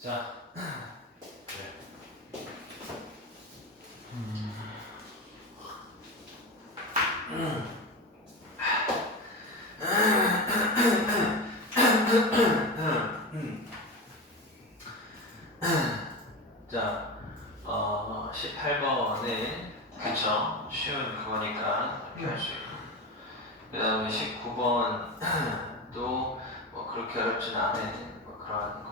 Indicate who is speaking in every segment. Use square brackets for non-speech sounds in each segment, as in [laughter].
Speaker 1: 자, 자, 어, 18번은 그쵸? 쉬운 그거니까 이렇게 할수 있고 그 다음에 19번도 뭐 그렇게 어렵진 않은 뭐 그런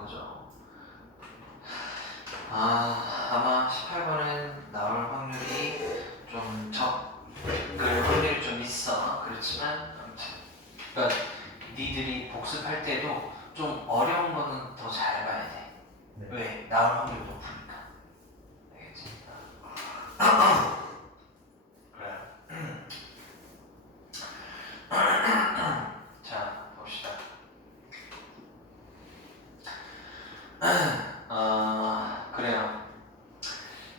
Speaker 1: 아, 아마 18번은 나올 확률이 좀 적을 확률이 좀 있어 그렇지만 아무튼 그러니까 니들이 복습할 때도 좀 어려운 거는 더 잘 봐야 돼
Speaker 2: 네.
Speaker 1: 왜? 나올 확률이 높으니까. 알겠지? 그래. 자, 봅시다. 어, 그래요.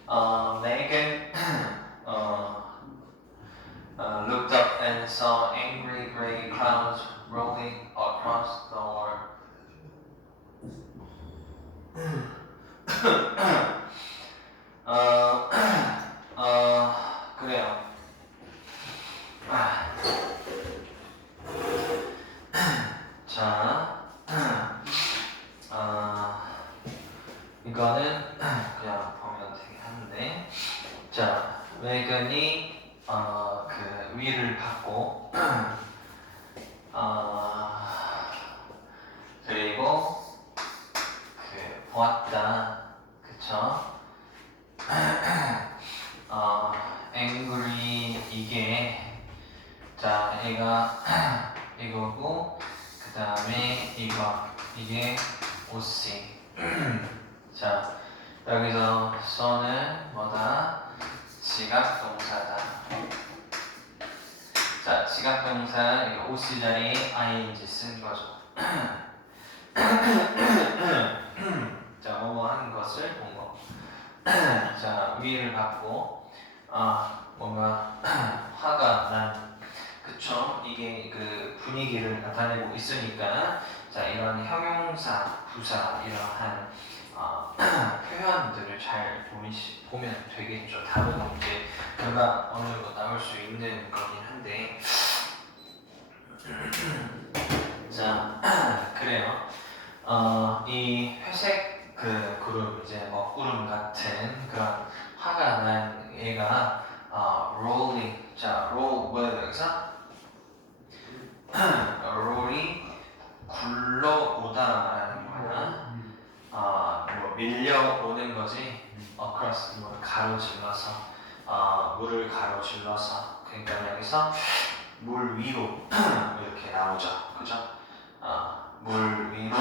Speaker 1: 어, Megan 어, uh, looked up and saw angry gray clouds rolling across the water. 어, 어, 그래요. 아. 자, 어, 이거는 그냥 보면 되긴 한데, 자, 메gan이 어, 그 위를 받고, [clears throat] 어, 그리고 그 보았다, 그쵸? [clears throat] 어, angry 이게 자 얘가 [clears throat] 이거고 그 다음에 이거 이게 OC 자 여기서 써는 뭐다 지각 동사다 자 OC 자리에 ing 쓴 거죠. [clears throat] 자 뭐뭐 하는 것을 뭐뭐 [clears throat] 자 위를 받고 아 뭔가 [clears throat] 화가 난 그쵸? 이게 그 분위기를 나타내고 있으니까 자 이런 형용사 부사 이러한 어, 표현들을 잘 보시, 보면 되겠죠. 다른 문제 결과 어느 정도 나올 수 있는 거긴 한데 자 [clears throat] 그래요. 어, 이 회색 그 구름 이제 먹구름 같은 그런 화가 난 얘가 어, rolling 자 roll 뭐야 여기서? [clears throat] Roll이 굴러오다라는 거야 어, 뭐 밀려오는 거지. Across 뭐 가로질러서 어, 물을 가로질러서. 그러니까 여기서 물 위로 [clears throat] 이렇게 나오죠 그죠 어, 물 위로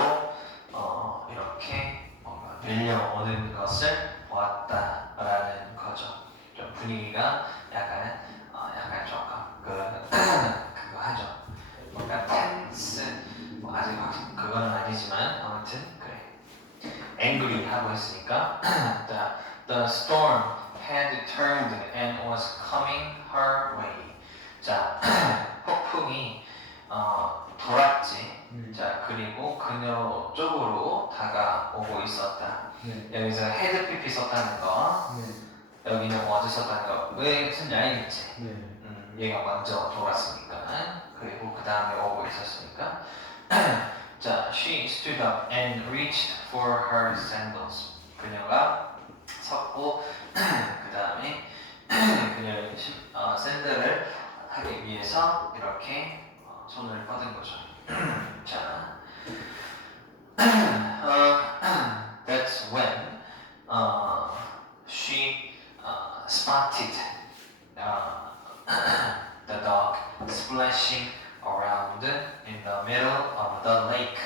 Speaker 1: 어, 이렇게 뭔가 밀려오는 것을 보았다라는 거죠. 좀 분위기가 약간 어, 약간 조금 그 그거 하죠. 뭔가 텐스 뭐 아직 확 그거는 아니지만 아무튼 그래. angry 하고 했으니까 the the storm had turned and was coming her way. 자 폭풍이 어, 돌았지.
Speaker 2: 음.
Speaker 1: 자 그리고 그녀 쪽으로 다가오고 있었다.
Speaker 2: 네.
Speaker 1: 여기서 헤드 PP 썼다는 거,
Speaker 2: 네.
Speaker 1: 여기는 어제 썼다는 거, 왜 무슨 알겠지?
Speaker 2: 네.
Speaker 1: 음, 얘가 먼저 돌았으니까, 그리고 그 다음에 오고 있었으니까. [clears throat] 자, she stood up and reached for her sandals. 그녀가 섰고 [clears throat] 그 다음에 [clears throat] 그녀의 신- 어, 샌들을 하기 위해서 이렇게 어, 손을 뻗은 거죠. 자, 어, that's when uh, she uh, spotted uh, [clears throat] the dog splashing around in the middle of the lake.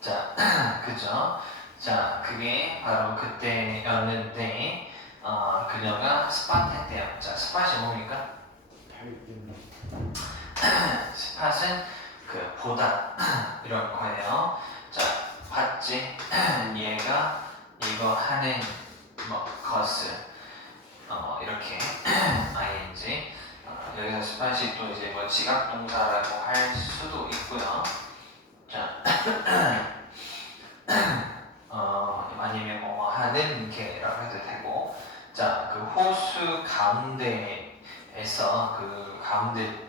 Speaker 1: 자, [clears throat] 그죠? 자, 그게 바로 그때였는데 어, 그녀가 스팟했대요. 자, 스팟이 뭡니까? [clears throat] 스팟은 그 보다 이런 거예요. 자, 봤지? 얘가 이거 하는 뭐 것을 어, 이렇게 [clears throat] ing 어, 여기서 스판식 또 이제 뭐 지각 동사라고 할 수도 있고요. 자, [clears throat] 어, 아니면 뭐, 뭐 하는 게라고 해도 되고, 자, 그 호수 가운데에서 그 가운데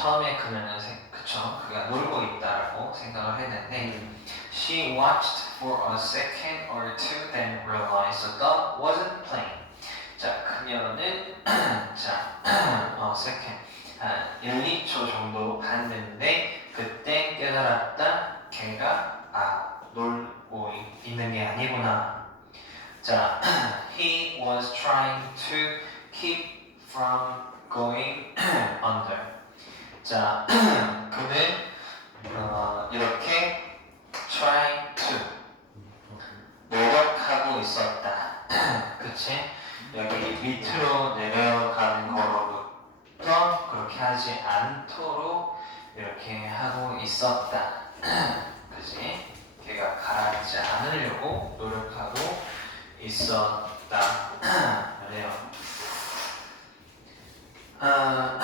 Speaker 1: 처음에 생- 그쵸, 그가 놀고 있다라고 생각을 했는데, she watched for a second or two, then realized the dog wasn't playing. 자, 그녀는 자, 어, second, 한 1, 2초 정도 봤는데, 그때 깨달았다, 걔가 아 놀고 있- 있는 게 아니구나. 자, he was trying to keep from going under. 자, [clears throat] 그는 어, 이렇게 try to 노력하고 있었다. [clears throat] 그치? 여기 밑으로 내려가는 거로부터 그렇게 하지 않도록 이렇게 하고 있었다. [clears throat] 그지? 걔가 가라앉지 않으려고 노력하고 있었다. 그래요. 아,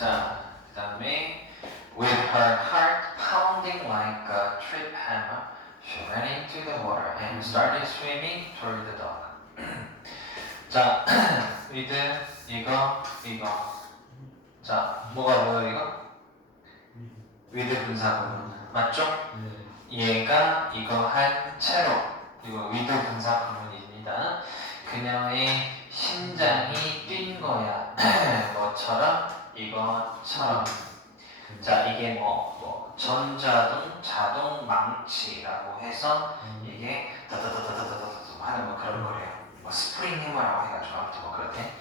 Speaker 1: 자, 그 다음에 with her heart pounding like a trip hammer, she ran into the water and started swimming toward the dog. [clears throat] 자, [clears throat] with 이거 이거. 자, 뭐가 뭐야 이거? with 분사구문 맞죠? 얘가 이거 한 채로 이거 위드 분사구문입니다. 그녀의 심장이 뛴 거야. [clears throat] 뭐처럼 이거처럼. 자 이게 뭐, 뭐 전자동 자동 망치라고 해서 이게 다다다다다다다 하는 뭐 그런 거래요. 뭐 스프링 해머라고 해가지고 아무튼 뭐 그렇대.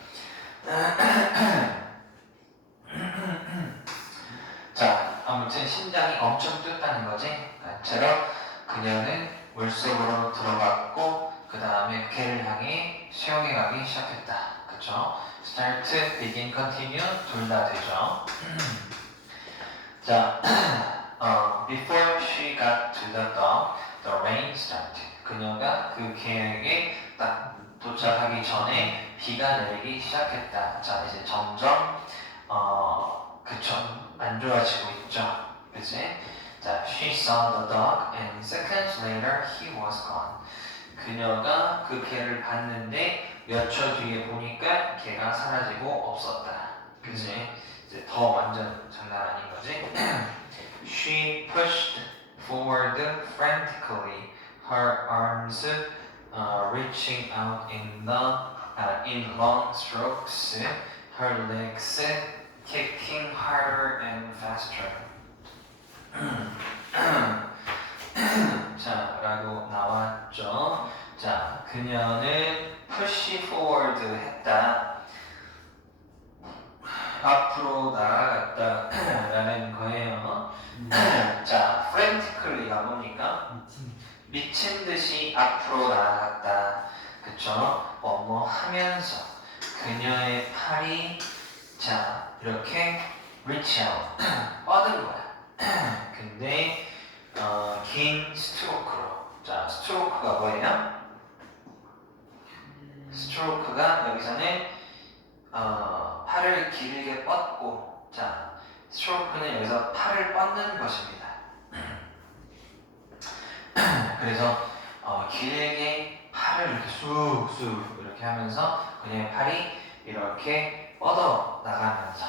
Speaker 1: [clears throat] 자 아무튼 심장이 엄청 뛰었다는 거지. 그처럼 그녀는 물속으로 들어갔고 그 다음에 걔를 향해 수영해 가기 시작했다. 그쵸? start, begin, continue 둘 다 되죠. [clears throat] 자, 어, [clears throat] before she got to the dog, the rain started. 그녀가 그 개에게 딱 도착하기 전에 비가 내리기 시작했다. 자, 이제 점점 어, 그쵸? 안 좋아지고 있죠. 그치? 자, she saw the dog and seconds later he was gone. 그녀가 그 개를 봤는데 몇 초 뒤에 보니까 개가 사라지고 없었다. 그치? 이제 더 완전 장난 아닌 거지. [clears throat] she pushed forward frantically, her arms uh, reaching out in the uh, in long strokes, her legs kicking harder and faster. 자, 라고 나왔죠. 자, 그녀는 push forward 했다. 앞으로 나아갔다. 라는 거예요. 자, frantically가 뭡니까? 미친 듯이 앞으로 나아갔다. 그쵸? 뭐뭐 하면서 그녀의 팔이 자, 이렇게 reach out. [clears throat] 뻗은 거야. [clears throat] 근데 어, 긴 스트로크로 자 스트로크가 뭐예요? 스트로크가 여기서는 어, 팔을 길게 뻗고 자 스트로크는 여기서 팔을 뻗는 것입니다. [clears throat] 그래서 어, 길게 팔을 이렇게 쑥쑥 이렇게 하면서 그녀의 팔이 이렇게 뻗어 나가면서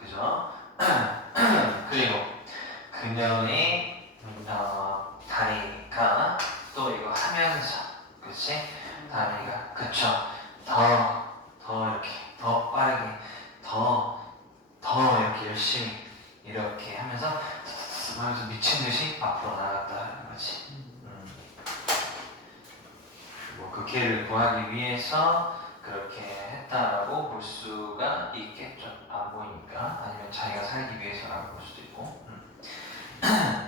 Speaker 1: 그죠? [clears throat] 그리고 그녀의 어, 다리가 또 이거 하면서 그치? 다리가 그쵸? 더, 더 이렇게 더 빠르게 더, 더 이렇게 열심히 이렇게 하면서 하면서 미친 듯이 앞으로 나갔다는 거지. 음. 뭐그 길을 구하기 위해서 그렇게 자기가 살기 위해서라고 볼 수도 있고. 음. [clears throat] [clears throat]